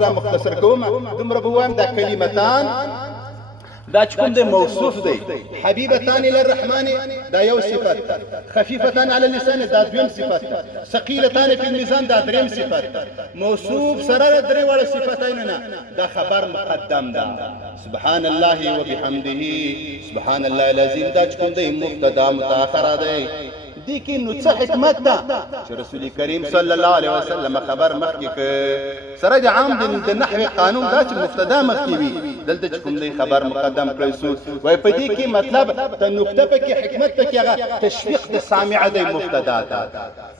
دا مختصر کوم دومره به وایم دا کلمتان دا چې کوم دی موصوف دی حبیبتان الی الرحمن دا یو صفت ده خفیفتان علی اللسان دا دویم صفت ده ثقیلتان فی المیزان دا دریم صفت ده موصوف سره درې واړه صفتین نه دا خبر مقدم ده سبحان الله وبحمده سبحان الله العظیم دا چې کوم دی مبتدا متأخر دی دي کې نو څه حکمت ده چې رسول کریم صلی الله علیه وسلم خبر مخکې ک سره د عام د نحوی قانون دا چې مبتدا مخکې وي دلته چې کوم دی خبر مقدم کړی سو وای په دې کې مطلب ته نقطه پکې حکمت پکې هغه تشویق د سامع دی مبتدا ته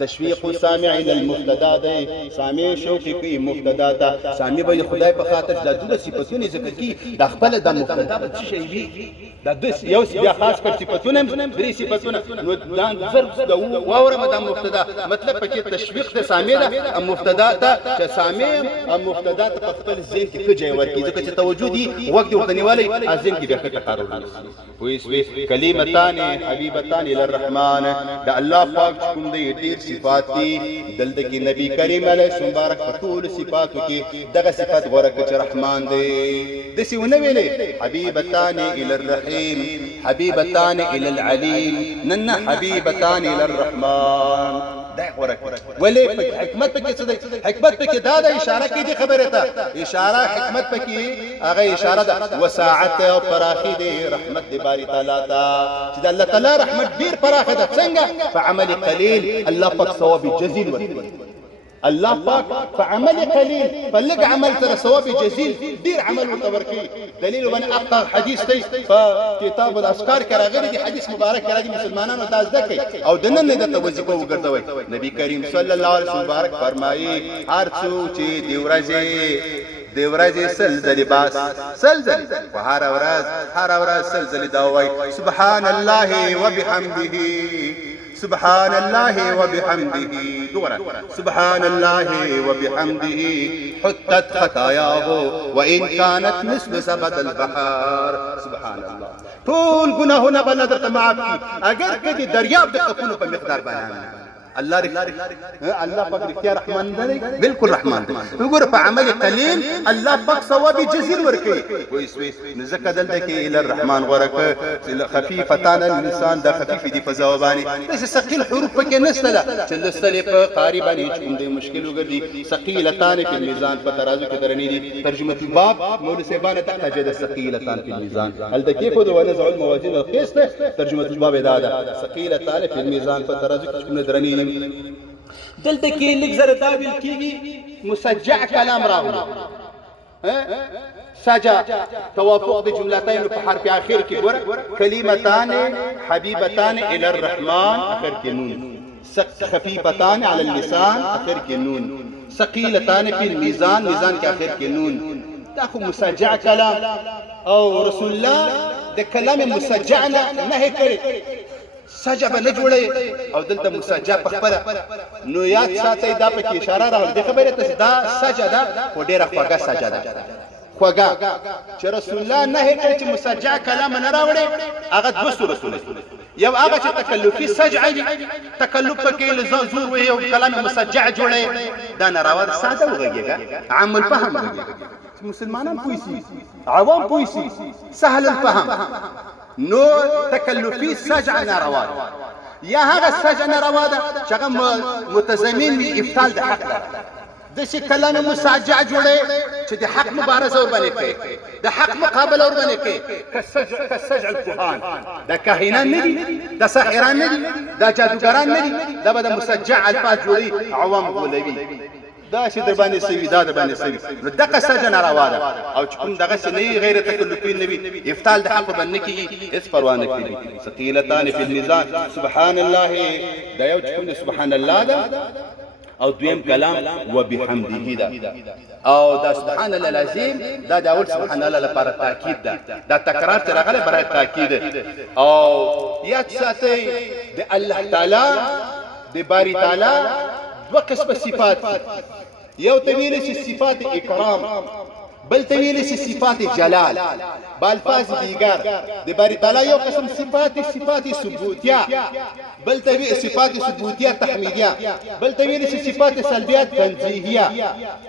تشویق السامع الى المبتدا دی سامع شوقي کوي مبتدا ته سامع به خدای په خاطر د دوه صفاتونه ذکر کی د خپل د مبتدا په شی وي د یو بیا خاص کر صفاتونه درې صفاتونه نو دا ضرب د واوره د مبتدا مطلب پکې تشویق د سامع ده مبتدا ته چې سامع او مبتدا ته خپل ذهن کې کجای ورکی ځکه چې توجه دي وخت ورتنیوالی ذهن کې بیا تقارب وي کلمتان حبیبتان الی الرحمن د الله پاک کوم دی ډیر صفات دي دلته کې نبی کریم علیه السلام مبارک په ټول صفاتو کې دغه صفات ورکه چې رحمان دی د سیونه ویلې حبیبتان الی الرحیم حبیبتان الی العلیم نن حبیبتان الى الرحمن دا ورک ولی حکمت پکې څه دی حکمت پکې دا د اشاره کې دي خبره ته اشاره حکمت پکې هغه اشاره ده وساعت او پراخي دي رحمت دی باری تعالی ته چې د الله تعالی رحمت ډیر پراخه ده څنګه په عمل قلیل الله پاک ثواب جزیل ورکړي الله پاک په عمل قلیل په لږ عمل سره ثواب جزیل ډیر عمل ورکړي دلیل باندې اقا حدیث دی په کتاب الاذکار کې راغلی دی حدیث مبارک راځي مسلمانانو ته ذکر کوي او د نن د وظیفه وګرځوي نبی کریم صلی الله علیه وسلم مبارک فرمایي هر څوک چې د ورځې سلزلې باس سلزلې په هر ورځ سلزلې دا وایي سبحان الله وبحمده سبحان الله وبحمده دورا سبحان الله وبحمده حتت خطاياه وإن كانت مثل زبد البحر سبحان الله طول گناهونه بل درته معاف کی اگر کدی دریاب د قفونو په مقدار باندې الله پاک رښتیا رحمان دی بالکل رحمان دی وګوره په عمل قلیل الله پاک ثواب جزیل ورکړي وایي ځکه دلته کې الى الرحمن ورکه خفیفتان اللسان دا خفیف دي په ځوابانی داسې ثقیل حروف پکې نشته ده چې لستلې په قاری باندې کوم دی مشکل وګرځي ثقیلتان فی المیزان په ترازو کې درنې دي ترجمه الباب مولوی صاحبانه تحتاج د ثقیلتان فی المیزان هلته کې کو د ونزع الموازین القسط ترجمه الباب دا ده ثقیلتان فی المیزان په ترازو کې کوم درنې دلته کې لږ زره دا ویل کېږي مسجع کلام راغلی سجع توافق د جملتین په حرف اخر کې ګوره کلمتان حبیبتان الی الرحمن اخر کې نون خفیفتان علی اللسان اخر کې نون ثقیلتان فی المیزان میزان کې اخر کې نون دا خو مسجع کلام او رسول الله د کلام مسجع نه کړی سجع به نه جوړي او دلته مسجع په خپل نو یاد ساتي دا په اشاره راغلی د خبره ته دا سجع ده او ډیره خوږه سجع ده خوږه چې رسول الله نه کړي چې مسجع کلام نه راوړي هغه دوه صورتونه یو هغه چې تکلفي سجع دي تکلف پکې زور وي او کلام مسجع جوړي دا نه راوړ ساده وګړي عام الفهم وګړي مسلمانان پويسي عوام پويسي سهل الفهم نو تکلفي سجع ناروا یا هغه سجع ناروا ده چې هغه متضمن وي ابطال د حق ده د شي کلام مسجع جوړي چې د حق مبارزه ور باندې کوي د حق مقابله ور باندې کوي کسجع الكهان د کاهنان نه دي د ساحران نه دي د جادوګران نه دي دا به د مسجع الفاظ جوړي عوام غولوي دا چې در باندې سوي دا در باندې سوي نو دغه سجن روا ده او چې کوم دغه څه نه غیر تکلفي نه وي افعال د حق باندې کیږي هیڅ پروا نه کوي ثقيلتان فی الميزان سبحان الله دا یو چې سبحان الله ده او دویم کلام وبحمده ده او دا سبحان الله العظیم دا د اول سبحان الله لپاره تاکید ده دا تکرار تر غلې برای تاکید او یاد ساتي د الله تعالی د باری تعالی دو قسم صفات یو تویل چې صفات اکرام بل ته ویلی شي صفات جلال بالفاظ دیگر د باری تعالی یو قسم صفات ثبوتیه، بل ته ویلی صفات ثبوتیه تحمیدیه، بل ته ویلی شي صفات سلبیه تنزیهیه.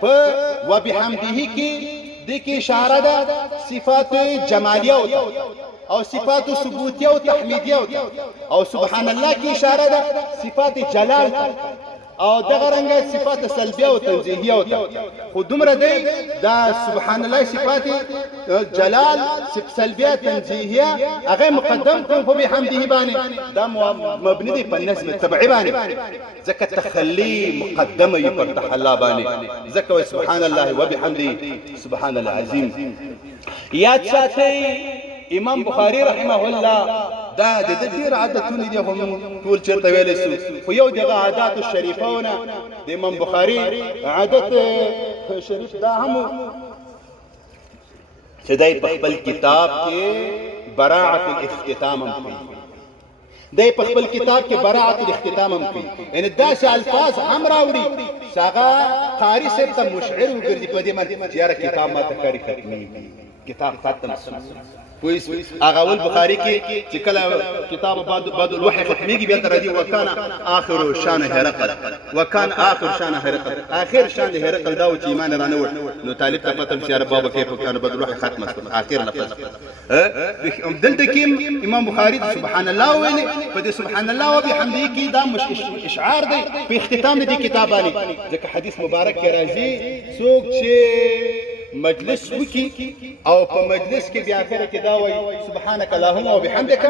په وبحمده کې د کې اشاره ده صفات جمالیه او صفات ثبوتیه او تحمیدیه، او سبحان الله کې اشاره ده صفات جلال او دغه رنګه صفات سلبیه او تنزیهیه وته. خو دومره دی دا سبحان الله صفات جلال سلبیه تنزیهیه هغه مقدم کوم په بحمده باندې، دا مبني دی په نسب تبعی باندې، ځکه تخلی مقدمه یې پر تحلا باندې، ځکه سبحان الله وبحمده سبحان الله عظیم. یاد ساتئ امام بخاری رحمه الله دا د ډېر عادتونه دي، هم ټول چېرته ویلی سو، خو یو دغه عاداتو شریفونه د امام بخاري عادت شریف دا هم چې دی په خپل کتاب کې براعت الاختتام هم کوي، دی په خپل کتاب کې براعت الاختتام هم کوي، یعنې داسې الفاظ هم راوړي چې هغه قاري صاحب ته مشعر وګرځي په دې باندې چې یاره کتاب ماته کاري ختمېږي، کتاب ختم شو. هغه اول بخاری کې چې کله کتاب بعد الوحی ختمېږي بیا تر دې وکانه آخر شان هرقل، وکان آخر شان هرقل، آخر شان هرقل دا و چې ایمان رانه وړ، نو طالب ته پته چې بابا کې کان بعد الوحی ختم شو آخر لفظ. دلته کې امام بخاری سبحان الله ویلي، په دې سبحان الله وبحمده کې دا مش اشعار دی په اختتام دې کتاب باندې، ځکه حدیث مبارک کې راځي څوک چې مجلس وکي او په مجلس کې بیا اخر کې دا وایي سبحانك اللهم وبحمدك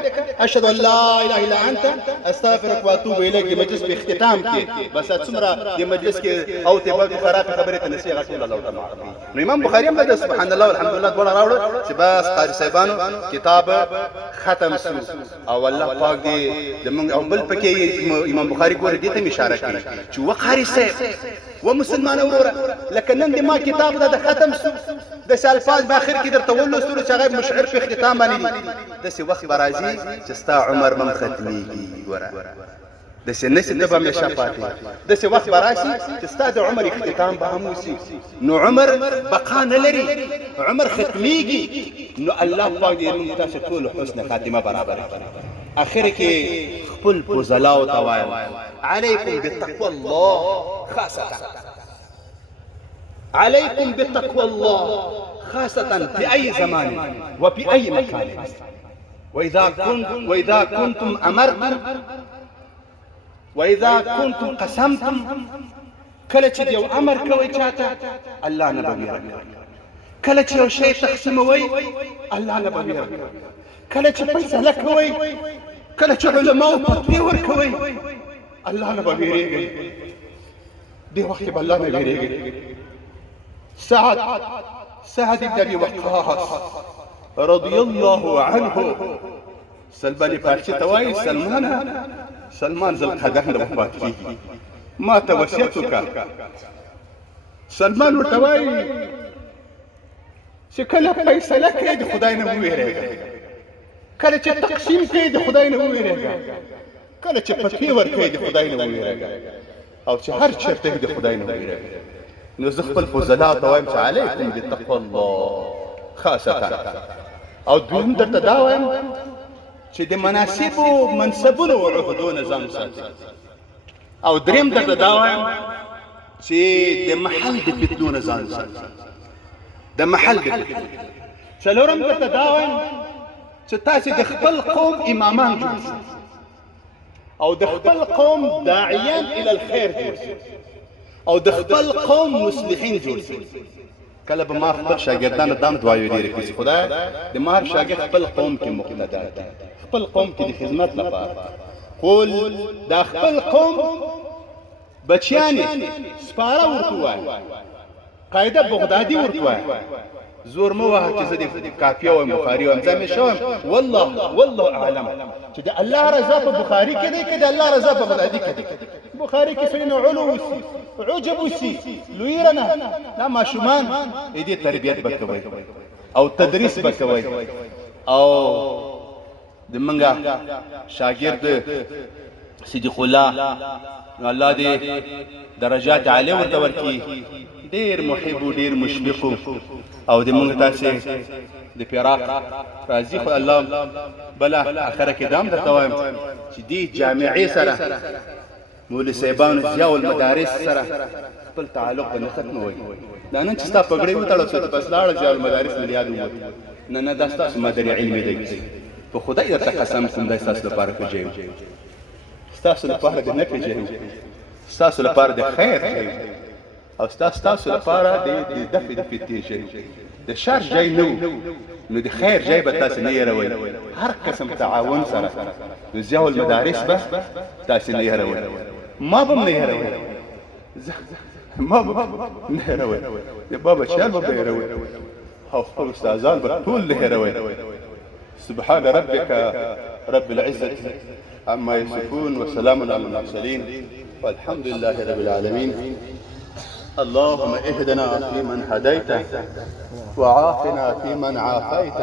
اشهد ان لا اله الا انت استغفرك واتوب اليك، د مجلس په اختتام کې بس څومره د مجلس کې او ته به خراب خبره ته نصیحت رسول الله تعالی. نو امام بخاری هم د سبحان الله والحمدلله دواړه راوړل چې بس قاری صاحبانو کتاب ختم شو، او الله پاک دې زمونږ او بل پکې امام بخاری ګوره دې ته اشاره کوي چې وقاری صاحب و مسلمان وروره لکه نن دې ما کتاب د ختم شو د الفاظ په اخر کې درته ولوستلو چې هغه مشعر په اختتام باندې دي، داسې وخت به راځي چې ستا عمر مم ختمېږي، ګوره داسې نسي ته به همیشه پاتې، داسې وخت به راشي چې ستا د عمر اختتام به هم وشي، نو عمر بقا نه لري، عمر ختمېږي، نو الله پاک دې موږ تاسو ټول حسن خاتمه برابر کړي. اخر کې خپل فضلاو ته وایم علیکم بتقوى الله خاصه، عليكم بتقوى الله خاصة في أي زمان وفي أي مكان، وإذا كنتم أمرتم وإذا كنتم قسمتم، کله چې یو امر کوي چاته الله نه به ویره، کله چې یو شی تقسیموي الله نه به ویره، کله چې فیصله کوي، کله چې علماء فتوی ورکوي الله نه به ویریږي، دې وخت به الله نه ویریږي. سعد بن ابي وقاص رضي الله عنه سلمان فارسي توای سلمان ذل قدر د وفات کیږي، ما ته وصیت وکړ، سلمان ورته وایي چې کله فیصله کوي د خدای نه وویریږه، کله چې تقسیم کوي د خدای نه وویریږه، کله چې فتوی ورکوي د خدای نه وویریږه، او چې هر چېرته د خدای نه وویریږه. نو زه خپل فضلا ته وایم چې علیکم بتقوى الله خاصه، او دویم درته دا وایم چې د مناسبو منصبونو او عهدو نه ځان وساتئ، او دریم درته دا وایم چې د محل د فتنو نه ځان وساتئ، د محل د فتنو. څلورم درته دا وایم چې تاسې د خپل قوم امامان جوړ شئ، او د خپل قوم داعیان الی الخیر جوړ شئ، او د خپل قوم مصلحین جوړ شي. کله به ما خپل شاګردانو دام دعایو ډېرې کوي، خدای د ما هر شاګرد خپل قوم کې مقتدا دی، خپل قوم کې د خدمت لپاره قول دا خپل قوم بچیان سپاره ورته وایي، قاعده بغدادي ورته وایي، زور مو واه چې زه د کافیه وایم بخاري وایم، زه همیشه وایم والله اعلم چې د الله رضا په بخاري کې دی که د الله رضا په بغدادي کې دی. بخاري کې سړي نه علو وسي، عجب وسي، لویره نه دا ماشومان دې تربیت به کوئ او تدریس به کوئ، او د منګه شاګرد صدیق الله الله دې درجات عالی ورته ورکړي، ډیر محب و ډیر مشفق او د موږ تاسې د فراق راځي خو الله بله اخره کې دام درته وایم چې دې جامعې سره مولوي صاحبانو ضیاء المدارس سره خپل تعلق به نه ختموئ. دا نن چې ستا پګړۍ وتړل سو ته بس لاړه ضیاء المدارس مې یاد ووت. نه دا ستاسو مدري علمي دی. په خدای درته قسم کوم دا ستاسو لپاره ښه شی وي. ستاسو لپاره د نفع شی وي. ستاسو لپاره د خیر شی وي. او ستاسو لپاره د دفع د فتنې شی وي. د شر ځای نه نو د خیر ځای به تاسې نه هېروئ. هر قسم تعاون سره نو ضیاء المدارس به تاسې نه هېروئ. ما به هم نه هېروئ. ما به نه هېروئ. د ما بچیان به هېروئ او خپل استادان به ټول نه هېروئ. سبحان ربك رب العزة عما يصفون وسلام على المرسلين والحمد لله رب العالمين. اللهم اهدنا فيمن هديت وعافنا فيمن عافيت